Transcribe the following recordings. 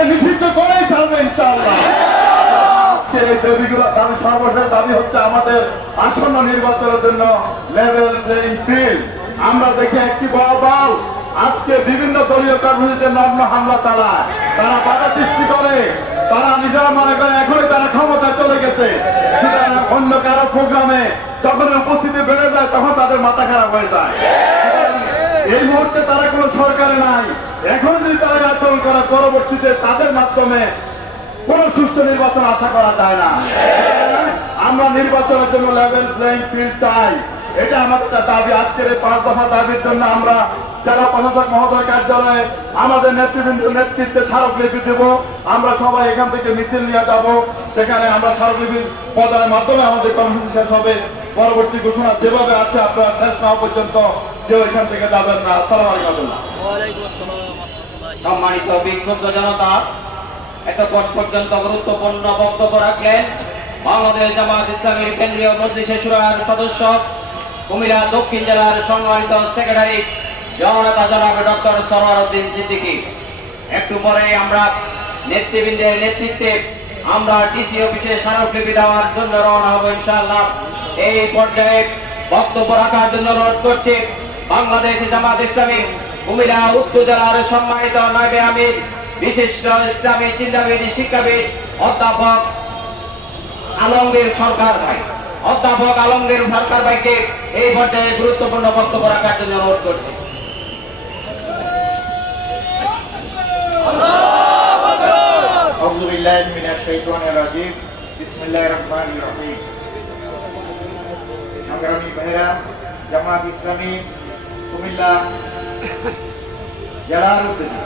তাদেরকে নিষিদ্ধ করেই ছাড়বে ইনশাআল্লাহ। এই দাবিগুলো দাবি সর্বশেষ দাবি হচ্ছে আমাদের আসন্ন নির্বাচনের জন্য লেভেল প্লেইং ফিল্ড। আমরা দেখি একটি বড় দল আজকে বিভিন্ন দলীয় কর্মসূচিতে নগ্ন হামলা চালায়। তারা বাধা সৃষ্টি করে তারা নিজেরা মনে করে এখনই তারা ক্ষমতা চলে গেছে। অন্য কারও প্রোগ্রামে যখন উপস্থিতি বেড়ে যায় তখন তাদের মাথা খারাপ হয়ে যায়। এই মুহূর্তে তারা কোনো সরকারে নাই। এখন যদি তারা আচরণ করে পরবর্তীতে তাদের মাধ্যমে কোন সুষ্ঠু নির্বাচন আশা করা যায় না। আমরা নির্বাচনের জন্য লেভেল প্লেইং ফিল্ড চাই। এটা আমাদের দাবি। আজকের এই পাঁচ দফা দাবির জন্য আমরা জেলা প্রশাসক মহোদয় কার্যালয়ে আমাদের নেতৃবৃন্দ, নেতৃত্বে স্মারকলিপি দেব, আমরা সবাই এখান থেকে মিছিল নিয়ে যাব। সেখানে আমরা স্মারকলিপি প্রদানের মাধ্যমে আমাদের কর্মসূচি শেষ হবে। পরবর্তী ঘোষণা যেভাবে আসে আপনারা শেষ না পর্যন্ত কেউ এখান থেকে যাবেন না। আসসালামু আলাইকুম সম্মানিত বিক্ষুব্ধ জনতা এতক্ষণ পর্যন্ত গুরুত্বপূর্ণ বক্তব্য রাখলেন বাংলাদেশ জামাত ইসলামীর কেন্দ্রীয় মজলিসে সুরার সদস্য কুমিল্লা দক্ষিণ জেলার সম্মানিত সেক্রেটারি জননেতা জনাব ডক্টর সরওয়ার উদ্দিন সিদ্দিকী। একটু পরে আমরা নেতৃবৃন্দের নেতৃত্বে আমরা ডিসি অফিসে স্মারকলিপি দেওয়ার জন্য রওনা হব ইনশাআল্লাহ। এই পর্যায়ে বক্তব্য রাখার জন্য অনুরোধ করছি বাংলাদেশ জামাত ইসলামী কুমিল্লা উত্তর জেলার সম্মানিত নাইবে আমির বিশিষ্ট ইসলামী চিন্তাবিদ শিক্ষাবিদ অধ্যাপক আলমগীর সরকার ভাই অধ্যাপক আলমগীর সরকার ভাইকে এই পর্যায়ে গুরুত্বপূর্ণ বক্তব্য রাখার জন্য অনুরোধ করছি أعوذ بالله من الشيطان الرجيم بسم الله الرحمن الرحيم সংগ্রামী ভাইরা জামাত ইসলামী কুমিল্লা, জেলার উদ্যোগে,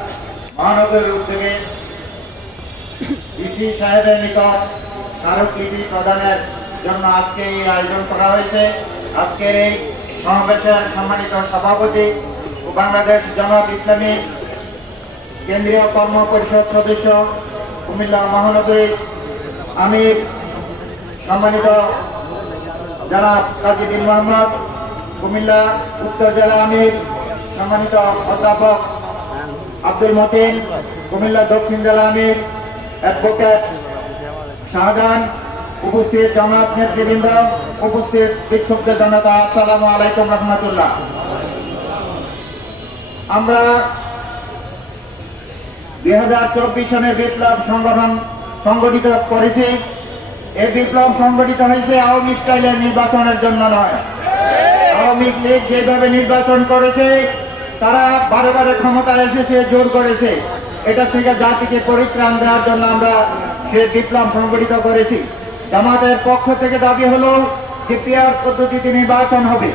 মহানগরের উদ্যোগে ডিসি সাহেবের নিকট স্মারকলিপি প্রদানের জন্য আজকে এই আয়োজন করা হয়েছে। আজকের এই সমাবেশের সম্মানিত সভাপতি ও বাংলাদেশ জামাত ইসলামী কেন্দ্রীয় কর্ম পরিষদ সদস্য কুমিল্লা মহানগরী আমির, সম্মানিত জনাব কাজী দিন মোহাম্মদ কুমিল্লা উত্তর জেলা আমির, সম্মানিত অধ্যাপক আব্দুল মতিন, কুমিল্লা দক্ষিণ জেলা আমির, অ্যাডভোকেট শাহজাহান, উপস্থিত জামাত নেতৃবৃন্দ, উপস্থিত বিক্ষুব্ধ জনতা, আসসালামু আলাইকুম রহমতুল্লাহ। আমরা দুই হাজার চব্বিশ সনের বিপ্লব সংগঠন সংগঠিত করেছি। এই বিপ্লব সংগঠিত হয়েছে আওয়ামী স্টাইলের নির্বাচনের জন্য নয়। আওয়ামী লীগ যেভাবে নির্বাচন করেছে, তারা বারে বারে ক্ষমতায় এসেছে, জোর করেছে। এটা থেকে জাতিকে পরিত্রাণ দেওয়ার জন্য আমরা সে বিপ্লব সংগঠিত করেছি। জামাতের পক্ষ থেকে দাবি হলো যে, পেয়ার পদ্ধতিতে নির্বাচন হবে।